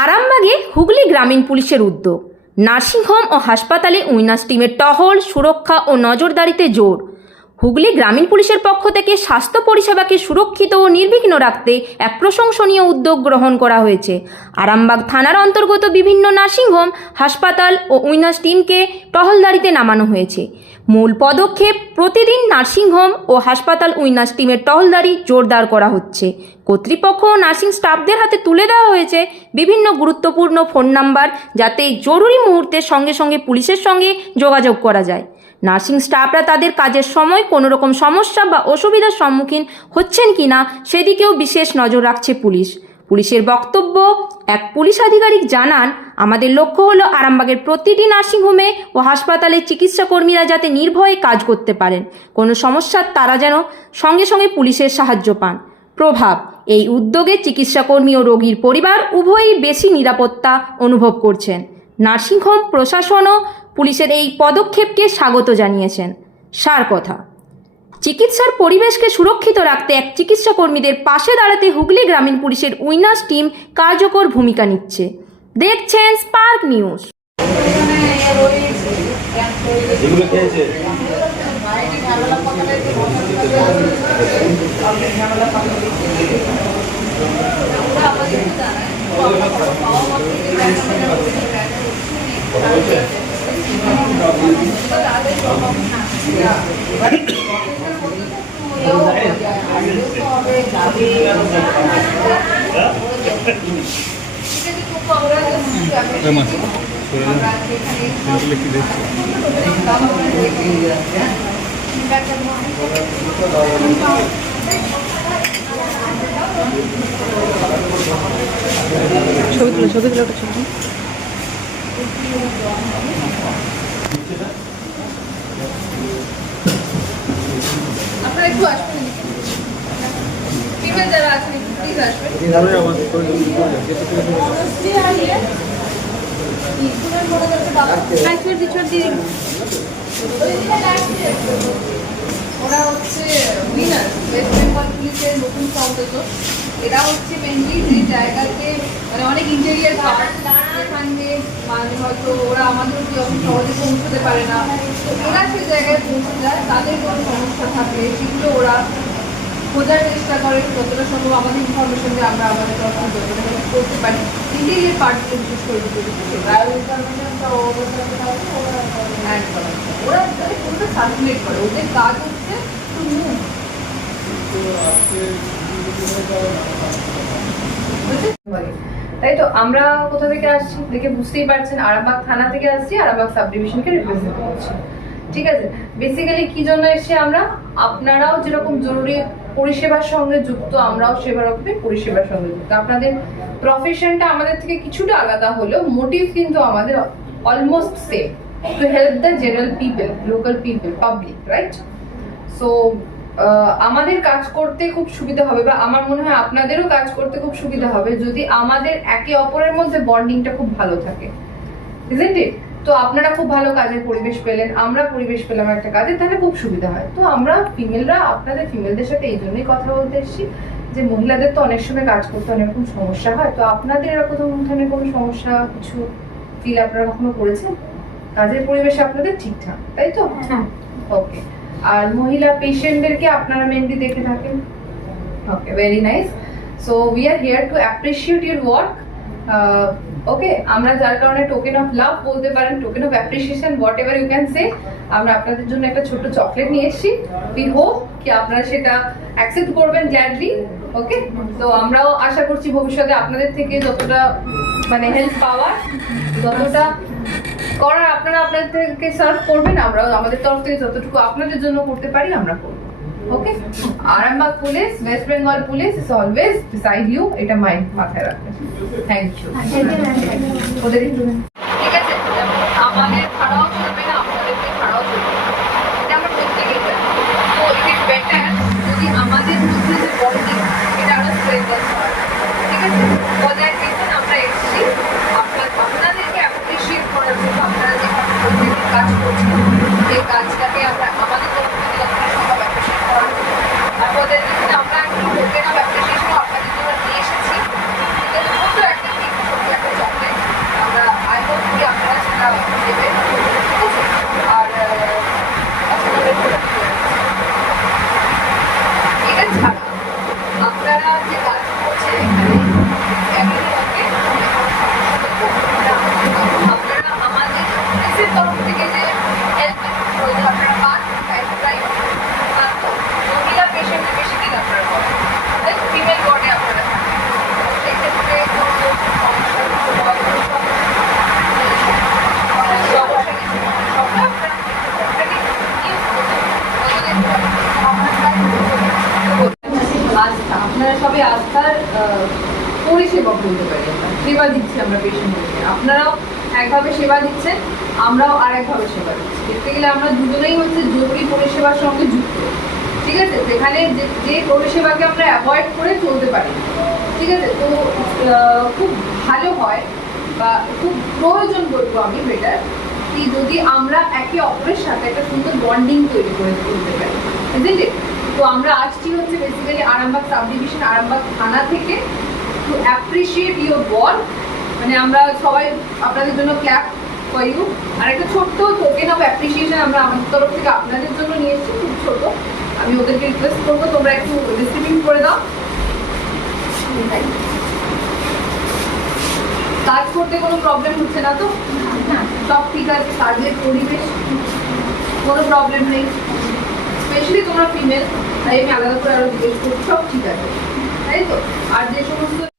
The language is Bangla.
আরামবাগে হুগলি গ্রামীণ পুলিশের উদ্যোগ। নার্সিংহোম ও হাসপাতালে উইনার্স টিমের টহল, সুরক্ষা ও নজরদারিতে জোর। হুগলি গ্রামীণ পুলিশের পক্ষ থেকে স্বাস্থ্য পরিষেবাকে সুরক্ষিত ও নির্বিঘ্ন রাখতে এক প্রশংসনীয় উদ্যোগ গ্রহণ করা হয়েছে। আরামবাগ থানার অন্তর্গত বিভিন্ন নার্সিংহোম, হাসপাতাল ও উইনার্স টিমকে টহলদারিতে নামানো হয়েছে। মূল পদক্ষেপ, প্রতিদিন নার্সিংহোম ও হাসপাতাল উইনার্স টিমের টহলদারি জোরদার করা হচ্ছে। কর্তৃপক্ষ ও নার্সিং স্টাফদের হাতে তুলে দেওয়া হয়েছে বিভিন্ন গুরুত্বপূর্ণ ফোন নাম্বার যাতে জরুরি মুহূর্তে সঙ্গে সঙ্গে পুলিশের সঙ্গে যোগাযোগ করা যায়। নার্সিং স্টাফরা তাদের কাজের সময় কোনো রকম সমস্যা বা অসুবিধার সম্মুখীন হচ্ছেন কিনা সেদিকেও বিশেষ নজর রাখছে পুলিশ। পুলিশের বক্তব্য, এক পুলিশ আধিকারিক জানান, আমাদের লক্ষ্য হলো আরামবাগের প্রতিটি নার্সিংহোমে ও হাসপাতালে চিকিৎসা কর্মীরা যাতে নির্ভয়ে কাজ করতে পারেন। কোনো সমস্যার তারা যেন সঙ্গে সঙ্গে পুলিশের সাহায্য পান। প্রভাব, এই উদ্যোগে চিকিৎসাকর্মী ও রোগীর পরিবার উভয়ই বেশি নিরাপত্তা অনুভব করছেন। নার্সিংহোম প্রশাসনও পুলিশের এই পদক্ষেপকে স্বাগত জানিয়েছেন। সার কথা। চিকিৎসার পরিবেশকে সুরক্ষিত রাখতে এক চিকিৎসা কর্মীদের পাশে দাঁড়াতে হুগলি গ্রামীণ পুলিশের উইনার্স টিম কার্যকর ভূমিকা নিচ্ছে। দেখছেন স্পার্ক নিউজ। ছবি তুলো ছবি তুলো একটা ছবি আপনারা একটু আসবেন যারা আছেন প্লিজ আসবেন। ওরা হচ্ছে উইনার ওয়েস্ট বেঙ্গল পুলিশের নতুন সংযত এরা হচ্ছে মেনলি যে জায়গাতে মানে অনেক ইন্টেরিয়ার পার্ট দিয়ে মানে হয়তো ওরা আমাদের যখন সহজে পৌঁছতে পারে না। ওরা সে জায়গায় পৌঁছে যায় তাদের কোনো সমস্যা থাকলে সেগুলো ওরা খোঁজার চেষ্টা করে যতটা সম্ভব আমাদের ইনফরমেশন যে আমরা আমাদের থেকে যতটা করতে পারি। ইন্টেরিয়ার পার্টগুলো বিশেষ করে দিতে ওরা পুরোটা সার্কুলেট করে। ওদের কাজ হচ্ছে টু মুভ তাই তো আমরা কোথা থেকে আসছি? দেখে বুঝতেই পারছেন আরামবাগ থানা থেকে আসছি আরামবাগ সাব ডিভিশনকে রিপ্রেজেন্ট করছি। ঠিক আছে? বেসিক্যালি কি জন্য এসে আমরা? আপনারাও যেরকম জরুরি পরিষেবার সঙ্গে যুক্ত, আমরাও সেভাবে পরিষেবার সঙ্গে যুক্ত। আপনাদের প্রফেশনটা আমাদের থেকে কিছুটা আলাদা হলেও মোটিভ কিন্তু আমাদের almost same to help the general people local people public right so আমাদের কাজ করতে খুব সুবিধা হবে বা আমার মনে হয় আপনাদেরও কাজ করতে খুব সুবিধা হবে যদি আমাদের একে অপরের মধ্যে বন্ডিংটা খুব ভালো থাকে। ইজেন্ট ইট তো আপনারা খুব ভালো কাজের পরিবেশ পেলেন আমরা পরিবেশ পেলাম একটা কাজে তাহলে খুব সুবিধা হয়। তো আমরা ফিমেলরা আপনাদের ফিমেলদের সাথে এই জন্যই কথা বলতে এসেছি যে মহিলাদের তো অনেক সময় কাজ করতে অনেক রকম সমস্যা হয়। তো আপনাদের এরকম ধরনের কোনো সমস্যা কিছু ফিল আপনারা কখনো করেছেন? কাজের পরিবেশ আপনাদের ঠিকঠাক তাই তো? ওকে আর মহিলা পেশেন্টদেরকে আপনারা মেনলি দেখে থাকেন। Okay very nice so we are here to appreciate your work okay আমরা যার কারণে টোকেন অফ লাভ বলতে পারেন token of appreciation whatever you can say আমরা আপনাদের জন্য একটা ছোট্ট চকলেট নিয়ে এসেছি উই হোপ কি আপনারা সেটা অ্যাকসেপ্ট করবেন গ্ল্যাডলি ওকে তো আমরাও আশা করছি ভবিষ্যতে আপনাদের থেকে যতটা মানে হেল্প পাওয়ার, যতটা করার আপনারা আপনাদের থেকে সার্ভ করবেন, আমরাও আমাদের তরফ থেকে যতটুকু আপনাদের জন্য করতে পারি, আমরা করব। Okay Arambagh police West Bengal police is always beside you এটা মাইন্ড মাথায় রাখবেন থ্যাংক ইউ ওদের ঠিক আছে আমাদের ছাড়াও চলবে না আপনাদেরকে ছাড়াও চলবে না। এটা আমরা প্রত্যেকেই জানি তো ইট ইজ বেটার যদি আমাদের মধ্যে যে বন্ডিং এটা আরও স্ট্রেংথেন হয় ঠিক আছে বজায় রেখে আমরা এসেছি আপনার আপনাদেরকে অ্যাপ্রিসিয়েট করার জন্য আপনারা যে প্রত্যেকটি কাজ করছেন সেই কাজটাকে আমরা আমাদের তরফ থেকে যতটা সম্ভব অ্যাপ্রিসিয়েট করার জন্য আপনাদের জন্য আমরা একটু টোকেন অফ অ্যাপ্রিসিয়েশন আপনাদের জন্য নিয়ে এসেছি এর মধ্যে একটা কি ছোট্ট একটা সবই আস্থার আহ, পরিষেবা বলতে পারি আমরা। সেবা দিচ্ছি আমরা পেশেন্টদেরকে। আপনারাও একভাবে সেবা দিচ্ছেন, আমরাও আর একভাবে সেবা দিচ্ছি। দেখতে গেলে আমরা দুজনেই হচ্ছে জরুরি পরিষেবার সঙ্গে যুক্ত। ঠিক আছে? যেখানে যে পরিষেবাকে আমরা অ্যাভয়েড করে চলতে পারি ঠিক আছে? তো খুব ভালো হয় বা খুব প্রয়োজন বলব আমি বেটার কি যদি আমরা একে অপরের সাথে একটা সুন্দর বন্ডিং তৈরি করে তুলতে পারি। বুঝলেন তো আমরা আসছি হচ্ছে basically Arambagh sub division Arambagh থানা থেকে টু অ্যাপ্রিসিয়েট ইউর ওয়ার্ক মানে আমরা সবাই আপনাদের জন্য ক্ল্যাপ ফর ইউ আর একটা ছোট্ট টোকেন অফ অ্যাপ্রিসিয়েশন আমরা আমাদের তরফ থেকে আপনাদের জন্য নিয়ে এসেছি খুব ছোট। আমি ওদেরকে রিকোয়েস্ট করব তোমরা একটু ডিস্ট্রিবিউট করে দাও। কাজ করতে কোনো প্রবলেম হচ্ছে না তো? সব ঠিক আছে কাজের পরিবেশ কোনো প্রবলেম নেই। স্পেশালি তোমরা ফিমেল তাই আমি আলাদা করে আরও জিজ্ঞেস করছি সব ঠিক আছে। তাই তো? আর যে সমস্ত